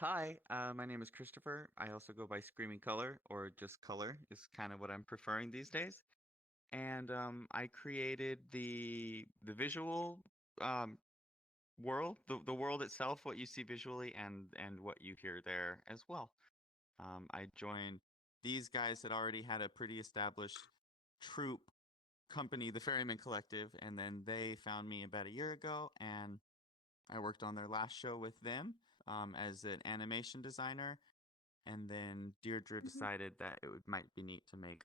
Hi, my name is Christopher. I also go by Screaming Color, or just Color is kind of what I'm preferring these days. And I created the visual um, world, the world itself, what you see visually, and what you hear there as well. I joined these guys that already had a pretty established troupe company, the Ferryman Collective, and then they found me about a year ago, and I worked on their last show with them as an animation designer. And then Deirdre Mhm. decided that might be neat to make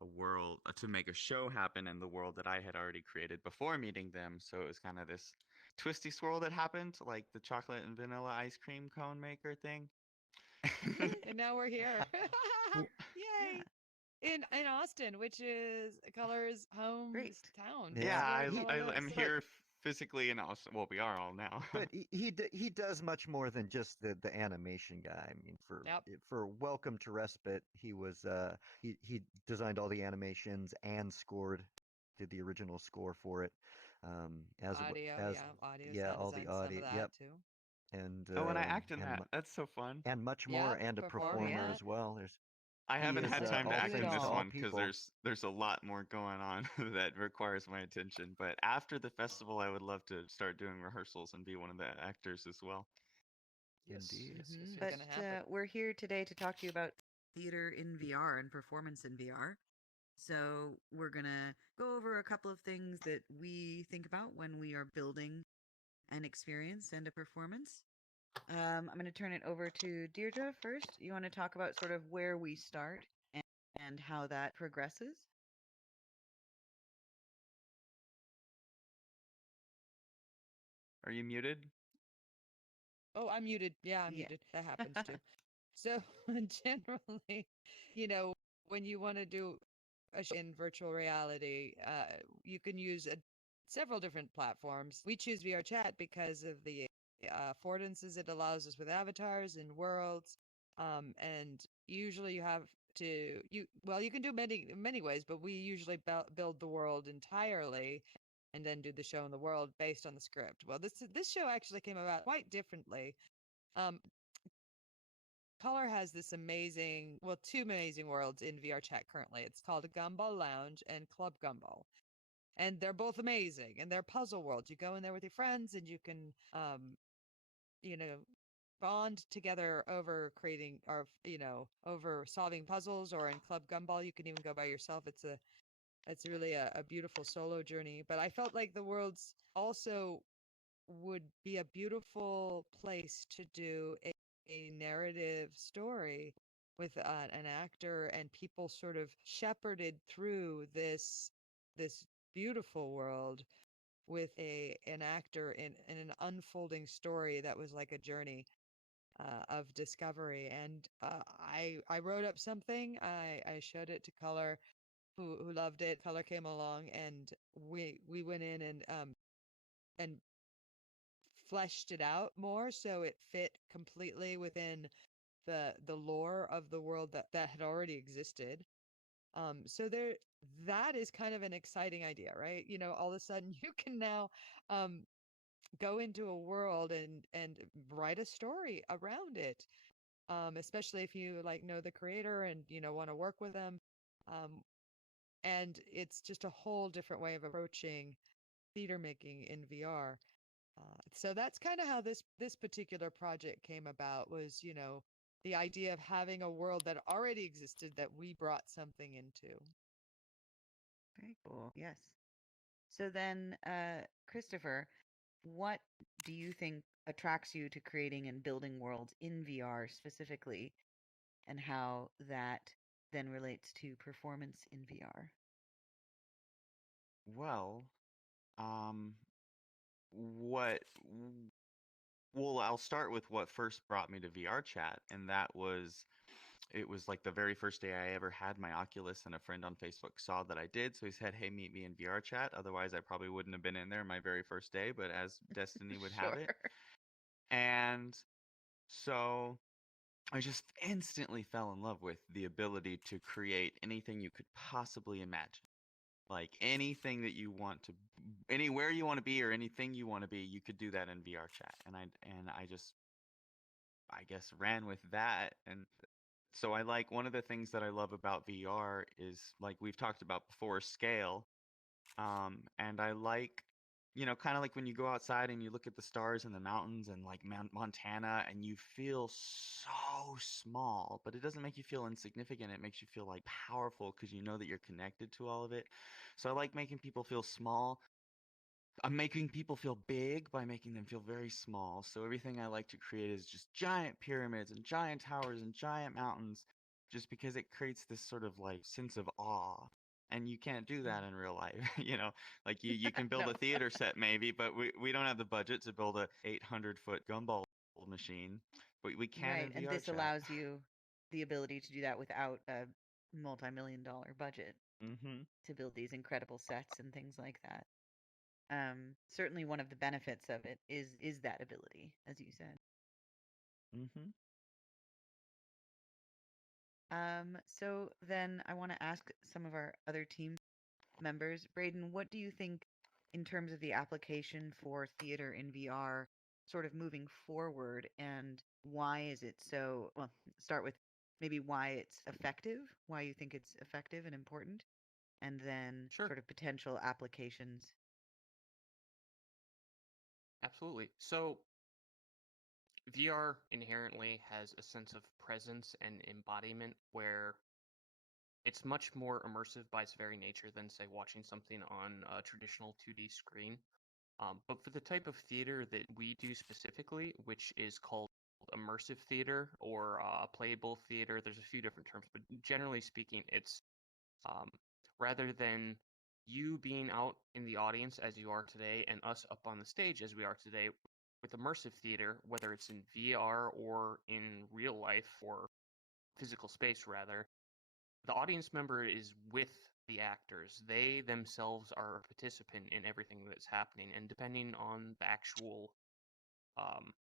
a world, to make a show happen in the world that I had already created before meeting them. So it was kind of this twisty swirl that happened, like the chocolate and vanilla ice cream cone maker thing. And now we're here. W- Yay! Yeah, In Austin, which is Color's Great. hometown. This yeah. is Yeah. where He Color I'm lives. but here physically in Austin. Well, we are all now. but he does much more than just the animation guy. I mean, Yep. for Welcome to Respite, he designed all the animations and did the original score for it. Audio, As yeah. Audio yeah, sound all the design, some of audio. that Yep, too. and Oh, and I um act in and that. mu- That's so fun. and much more, Yep. and a Perform performer in Yeah. it. as well. I He haven't is had time to all Do act it in things this to all. all one because people. there's a lot more going on that requires my attention. But after the festival, I would love to start doing rehearsals and be one of the actors as well. Yes, Indeed. yes, yes, Mm-hmm. It's yes. gonna happen. We're here today to talk to you about theater in VR and performance in VR. So, we're going to go over a couple of things that we think about when we are building an experience and a performance. I'm going to turn it over to Deirdre first. You want to talk about sort of where we start and how that progresses? Are you muted? Oh, I'm muted. Yeah, I'm Yeah. muted. That happens too. So generally, when you want to do a show in virtual reality, you can use several different platforms. We choose VR chat because of the affordances it allows us with avatars and worlds. And usually you have to you can do many ways, but we usually build the world entirely and then do the show in the world based on the script. Well, this show actually came about quite differently. Um, Color has this two amazing worlds in VR chat currently. It's called Gumball Lounge and Club Gumball. And they're both amazing. And they're puzzle worlds. You go in there with your friends and you can, you know, bond together over creating or, over solving puzzles. Or in Club Gumball, you can even go by yourself. It's really a beautiful solo journey. But I felt like the worlds also would be a beautiful place to do a narrative story with an actor and people sort of shepherded through this beautiful world with a an actor in an unfolding story that was like a journey of discovery. And I wrote up something. I showed it to Color, who loved it. Color came along, and we went in and fleshed it out more so it fit completely within the lore of the world that had already existed. So that is kind of an exciting idea, right? All of a sudden you can now um go into a world and write a story around it. Especially if you like know the creator and want to work with them. Um and it's just a whole different way of approaching theater making in VR. So that's kind of how this particular project came about, was the idea of having a world that already existed that we brought something into. Very cool. Yes. So then, Christopher, what do you think attracts you to creating and building worlds in VR specifically, and how that then relates to performance in VR? Well, um, what? Well, I'll start with what first brought me to VR chat, and that was it was like the very first day I ever had my Oculus, and a friend on Facebook saw that I did, so he said, "Hey, meet me in VR chat." Otherwise, I probably wouldn't have been in there my very first day, but as destiny would have Sure. it. And so I just instantly fell in love with the ability to create anything you could possibly imagine. Like anything that you want to, anywhere you want to be or anything you want to be, you could do that in VR chat. And I just I guess, ran with that. And so I like one of the things that I love about VR is like we've talked about before, scale. And I like, kind of like when you go outside and you look at the stars and the mountains and like Montana and you feel so small, but it doesn't make you feel insignificant. It makes you feel like powerful because you know that you're connected to all of it. So I like making people feel small. I'm making people feel big by making them feel very small. So everything I like to create is just giant pyramids and giant towers and giant mountains, just because it creates this sort of like sense of awe. And you can't do that in real life, Like you can build No. a theater set maybe, but we don't have the budget to build a 800-foot gumball machine. But we can Right, in and VR this chat. allows you the ability to do that without a multi-million-dollar budget Mm-hmm. to build these incredible sets and things like that. Certainly one of the benefits of it is that ability, as you said. Mm-hmm. So then I want to ask some of our other team members, Braden, what do you think in terms of the application for theater in VR sort of moving forward, and why is it so, well, start with maybe why it's effective, why you think it's effective and important, and then Sure. sort of potential applications. Absolutely. So VR inherently has a sense of presence and embodiment where it's much more immersive by its very nature than, say, watching something on a traditional 2D screen. But for the type of theater that we do specifically, which is called immersive theater or playable theater, there's a few different terms, but generally speaking, it's um, rather than you being out in the audience as you are today and us up on the stage as we are today, with immersive theater, whether it's in VR or in real life or physical space rather, the audience member is with the actors. They themselves are a participant in everything that's happening, and depending on the actual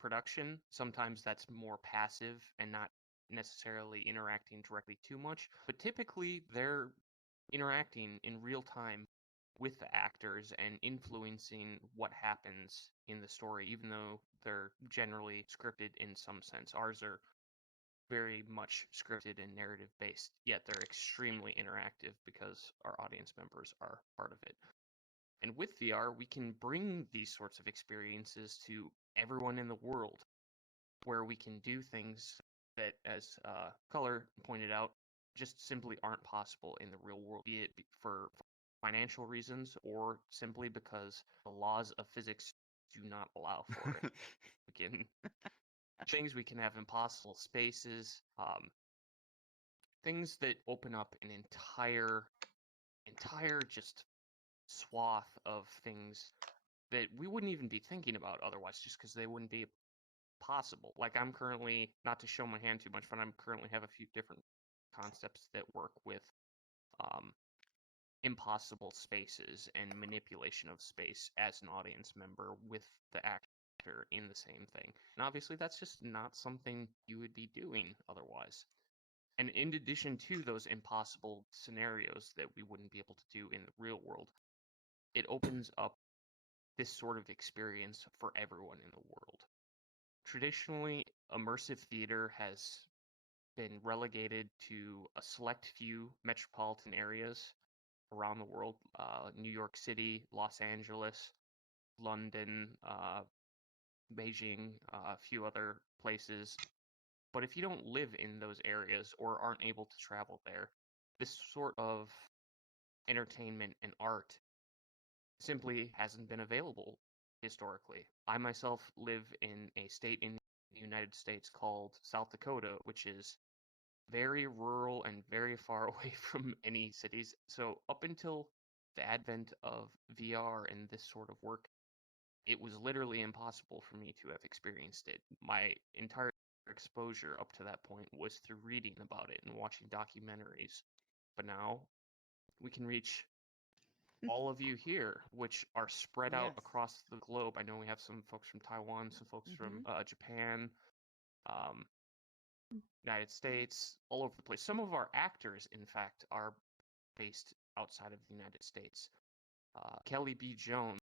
production, sometimes that's more passive and not necessarily interacting directly too much, but typically they're interacting in real time with the actors and influencing what happens in the story, even though they're generally scripted in some sense. Ours are very much scripted and narrative based, yet they're extremely interactive because our audience members are part of it. And with VR, we can bring these sorts of experiences to everyone in the world, where we can do things that, as Color pointed out, just simply aren't possible in the real world, be it for financial reasons or simply because the laws of physics do not allow for it. We can things, we can have impossible spaces, things that open up an entire just swath of things that we wouldn't even be thinking about otherwise, just because they wouldn't be possible. Like I'm currently, not to show my hand too much, but I'm currently have a few different concepts that work with um, impossible spaces and manipulation of space as an audience member with the actor in the same thing. And obviously that's just not something you would be doing otherwise. And in addition to those impossible scenarios that we wouldn't be able to do in the real world, it opens up this sort of experience for everyone in the world. Traditionally, immersive theater has been relegated to a select few metropolitan areas around the world, New York City, Los Angeles, London, Beijing, a few other places. But if you don't live in those areas or aren't able to travel there, this sort of entertainment and art simply hasn't been available historically. I myself live in a state in the United States called South Dakota, which is very rural and very far away from any cities. So up until the advent of VR and this sort of work, it was literally impossible for me to have experienced it. My entire exposure up to that point was through reading about it and watching documentaries. But now we can reach all of you here, which are spread out Yes. across the globe. I know we have some folks from Taiwan, some folks from Japan, um, United States, all over the place. Some of our actors, in fact, are based outside of the United States. Kelly B. Jones,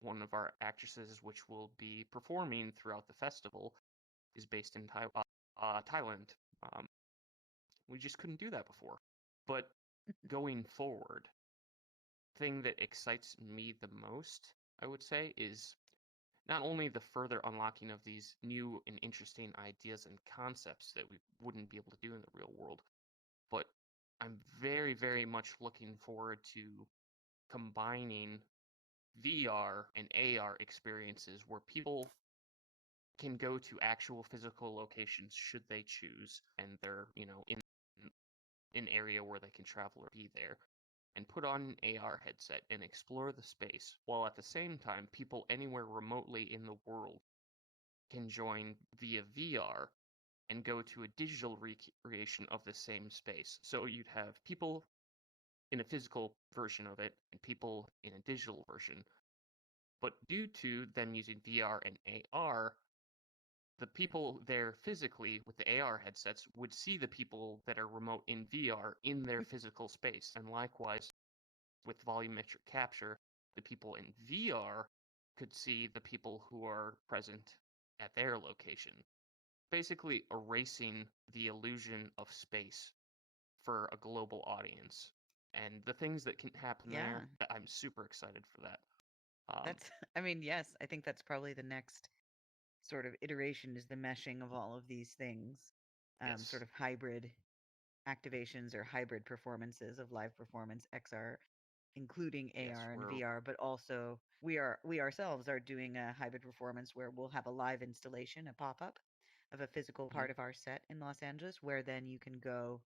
one of our actresses, which will be performing throughout the festival, is based in Thailand. Um, we just couldn't do that before. But going forward, thing that excites me the most, I would say, is not only the further unlocking of these new and interesting ideas and concepts that we wouldn't be able to do in the real world, but I'm very, very much looking forward to combining VR and AR experiences where people can go to actual physical locations should they choose, and they're, in an area where they can travel or be there, and put on an AR headset and explore the space, while at the same time, people anywhere remotely in the world can join via VR and go to a digital recreation of the same space. So you'd have people in a physical version of it and people in a digital version. But due to them using VR and AR, the people there physically with the AR headsets would see the people that are remote in VR in their physical space. And likewise, with volumetric capture, the people in VR could see the people who are present at their location, basically erasing the illusion of space for a global audience. And the things that can happen Yeah. there, I'm super excited for that. That's, I mean, yes, I think that's probably the next sort of iteration is the meshing of all of these things, Yes. sort of hybrid activations or hybrid performances of live performance XR, including Yes, AR and we're VR, but also we ourselves are doing a hybrid performance where we'll have a live installation, a pop-up of a physical part of our set in Los Angeles, where then you can go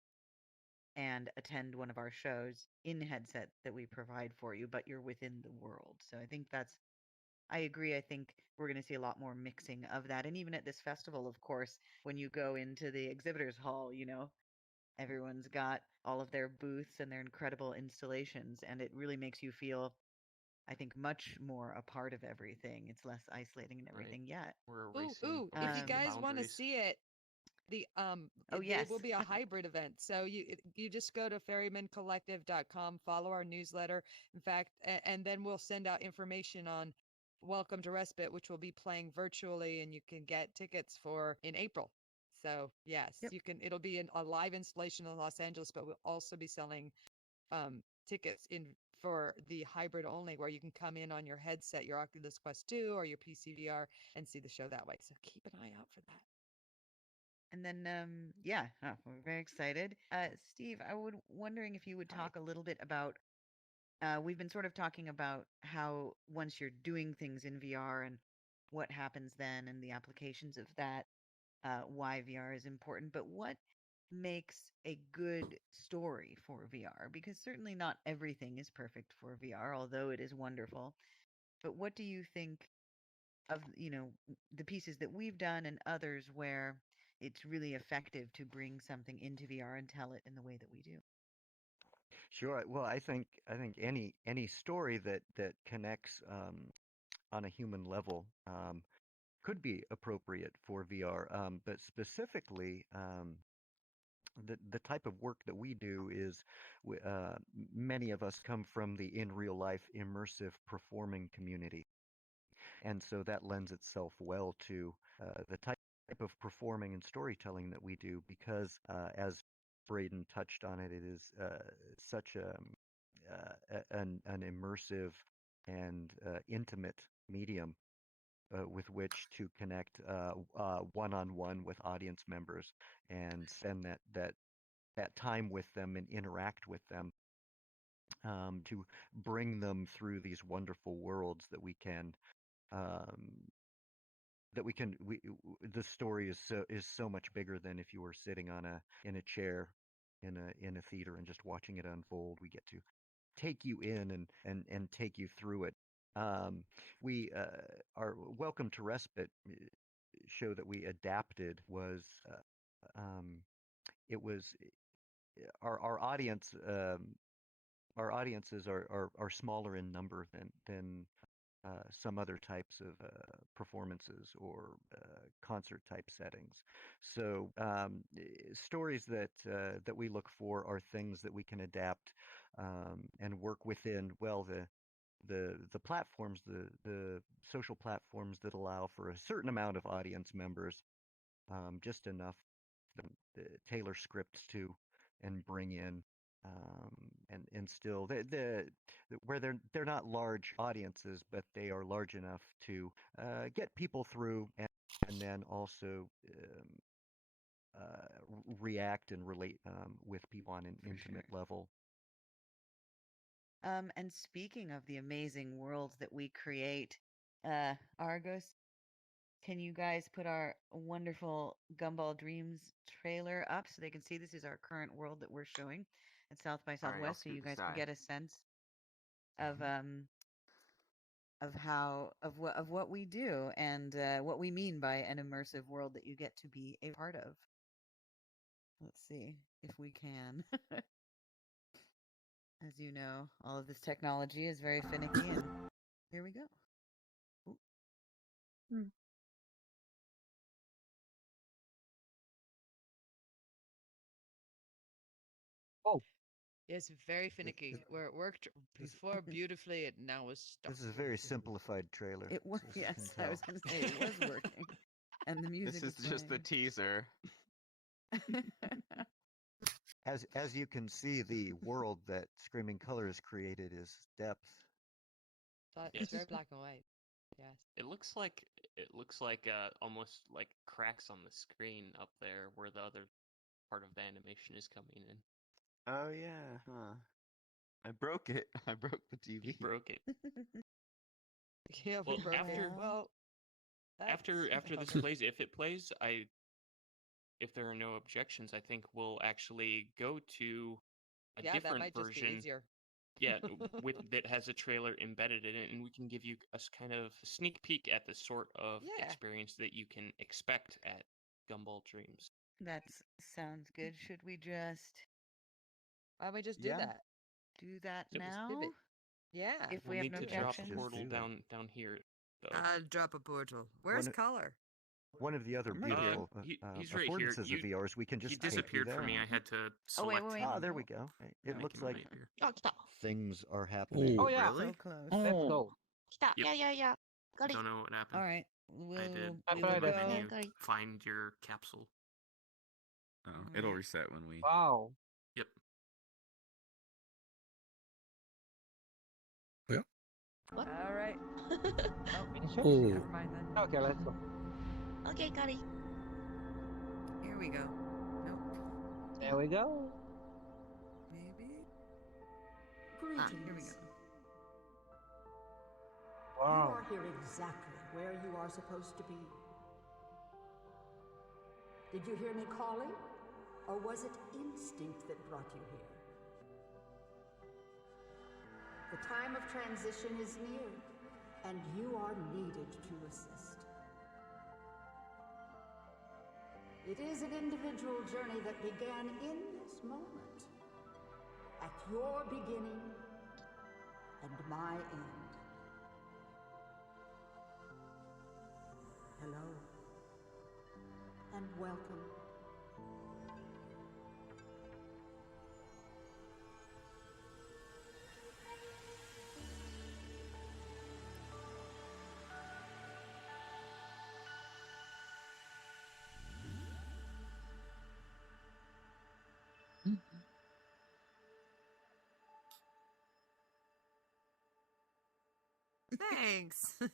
and attend one of our shows in headset that we provide for you, but you're within the world. So I think I agree. I think we're going to see a lot more mixing of that. And even at this festival, of course, when you go into the exhibitors hall, everyone's got all of their booths and their incredible installations. And it really makes you feel, I think, much more a part of everything. It's less isolating and right. everything yet. We're Ooh, erasing ooh! If you the guys want to boundaries. see it, Oh, it yes. will be a hybrid event. So you just go to ferrymancollective.com, follow our newsletter. In fact, and then we'll send out information on Welcome to Respite, which will be playing virtually, and you can get tickets for in April. So yes, Yep. you can. It'll be a live installation in Los Angeles, but we'll also be selling tickets in for the hybrid only, where you can come in on your headset, your Oculus Quest 2 or your PCVR, and see the show that way. So keep an eye out for that. And then, yeah, we're very excited. Steve, I would wondering if you would Hi. talk a little bit about. We've been sort of talking about how once you're doing things in VR and what happens then and the applications of that, why VR is important. But what makes a good story for VR? Because certainly not everything is perfect for VR, although it is wonderful. But what do you think of, the pieces that we've done and others where it's really effective to bring something into VR and tell it in the way that we do? Sure. Well, I think any story that connects on a human level could be appropriate for VR. But specifically, the type of work that we do is many of us come from the in real life immersive performing community. And so that lends itself well to the type of performing and storytelling that we do because, as Braden touched on it, it is such an immersive and intimate medium with which to connect one-on-one with audience members and spend that time with them and interact with them to bring them through these wonderful worlds um, the story is so much bigger than if you were sitting in a chair in a theater and just watching it unfold. We get to take you in and take you through it. We Our Welcome to Respite show that we adapted was um, it was our audience our audiences are smaller in number than some other types of performances or concert type settings. So stories that we look for are things that we can adapt and work within. Well, the platforms, the social platforms that allow for a certain amount of audience members just enough the tailor scripts to and bring in and still where they're not large audiences, but they are large enough to get people through and then also react and relate with people on an For intimate sure. level. And speaking of the amazing worlds that we create, Argos, can you guys put our wonderful Gumball Dreams trailer up so they can see this is our current world that we're showing at South by All right, I'll Southwest, so you scoot guys can aside. get a sense of what we do and what we mean by an immersive world that you get to be a part of. Let's see if we can. As you know, all of this technology is very finicky, and here we go. Ooh. Oh, Yes, very finicky. Where it worked This- before beautifully, it now is stuck. This is a very simplified trailer. It was, as you can yes, I was tell. going to say it was working. And the music This is just the teaser. As you can see, the world that Screaming Colors created is depth. It's very Yes. black and white. Yes. It looks like almost like cracks on the screen up there where the other part of the animation is coming in. Oh yeah, huh? I broke it. I broke the You TV. broke it. Yeah, we Well, broke it. after- Well, After that's this okay. plays, if it plays, if there are no objections, I think we'll actually go to a Yeah, that different might just be version. easier. Yeah, with that has a trailer embedded in it, and we can give you a kind of sneak peek at the sort of Yeah. experience that you can expect at Gumball Dreams. That sounds good. Should we just Why don't we just do Yeah. that? do that So- now? Pivot. Yeah. If We'll we have need no to drop a objections? Just portal do that. down here, though. I'll drop a portal. Where's One o- color? One of the other I'm right here. beautiful he's right here. affordances of VR is we can He just take you disappeared there. from me. I had to Oh, wait, select wait, him. Ah, wait. there we go. It Make looks him like right here. あ、来た。 things are happening. Oh, yeah. Really? So close. let's Oh. go. 来た。 Yep. いやいやいや。ガリ。 Don't know what happened. All right. I did. We That's will right, go. that's right. Right. Find your capsule. Oh, Alright. it'll reset when we. Wow. Yep. All right. Finish it? Oh, never mind then. Okay, let's go. OK, ガリ。 Here we go. Nope. There we go. Maybe. Greetings. Here we go. You Wow. are here exactly where you are supposed to be. Did you hear me calling? Or was it instinct that brought you here? The time of transition is near, and you are needed to assist. It is an individual journey that began in this moment, at your beginning and my end. Hello, and welcome. Thanks. So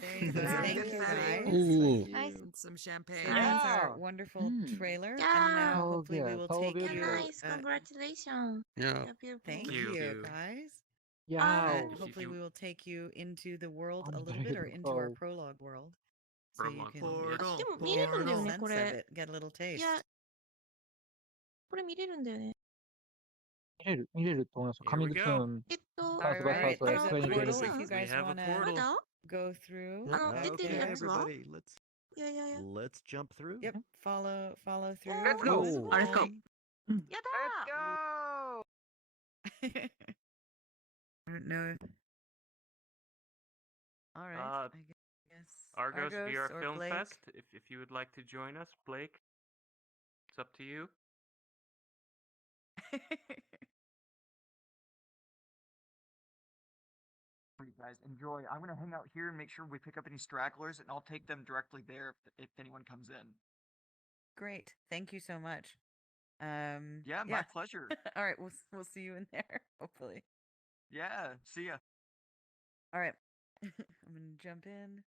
there you go. Nice. Thank you, Good guys. buddy. Nice. And some So champagne. that's our Yeah. wonderful trailer. And Yeah. now Oh, hopefully we yeah. will So take Yeah, you. beautiful. nice. Congratulations. Yeah. You're beautiful. Thank you. you, guys. Yeah. Oh. If Hopefully you- we will take you into the world a I'm little bit or into our beautiful. prologue world. So you Prologue can world, yes. Portal. でも見れるんだ get よ a ね、 sense こ of れ。 it, get a little い taste. や、これ見れるんだよね。見れると思います。 Here we Coming go. soon. All South by right, there's Southwest a portal 2023. if you guys We have a want to portal. まだ go through. 出てる Okay, やつは everybody,いやいやいや。 let's jump through. Yep, follow through. Let's go. One Let's go. time. やだ Let's go. I don't know. All right. I guess Argos VR or Film Blake. Fest. If you would like to join us, Blake, it's up to you. Guys, enjoy. I'm gonna hang out here and make sure we pick up any stragglers, and I'll take them directly there if anyone comes in. great. Thank you so much. Yeah, my pleasure. All right, we'll see you in there, hopefully. Yeah, see ya. All right. I'm gonna jump in.